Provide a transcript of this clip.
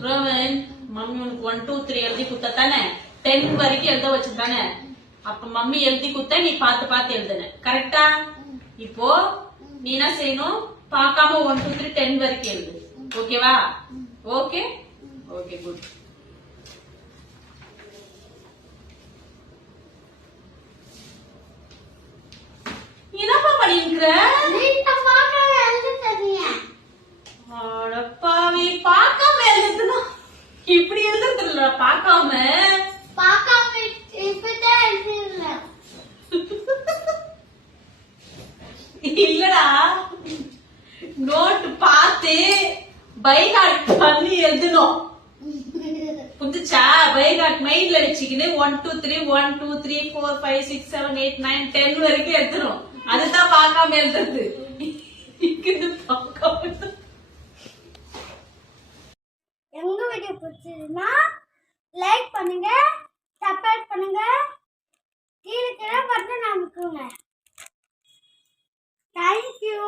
Roman mummy உனக்கு 1 2 3 எழுதி குத்த தானே 10 வரைக்கும் எழுத வச்சுதானே அப்ப மம்மி எழுதி குத்த நீ பார்த்து பார்த்து எழுதுன கரெக்டா இப்போ நீ என்ன செய்யணும் பார்க்காம 1 2 3 10 வரைக்கும் எழுது ஓகேவா ஓகே ஓகே குட் என்னப்பா பண்ணிருக்கிற அடப்பாவி பார்க்காம எழுதுனா இப்படி எழுதுறதுல பார்க்காம இல்லடா நோட் பார்த்து பைகாட் பண்ணி எழுதணும் புரிஞ்சுச்சா பைகாட் மைண்ட்ல வச்சுக்கின்னு 1 2 3 1 2 3 4 5 6 7 8 9 10 வரைக்கும் எழுதணும் அதுதான் பார்க்காம எழுதுறது எங்க வீடியோ பிடிச்சதுன்னா லைக் பண்ணுங்க சப்ஸ்கிரைப் பண்ணுங்க கீழே பட்டன் அமுக்குங்க தேங்க்யூ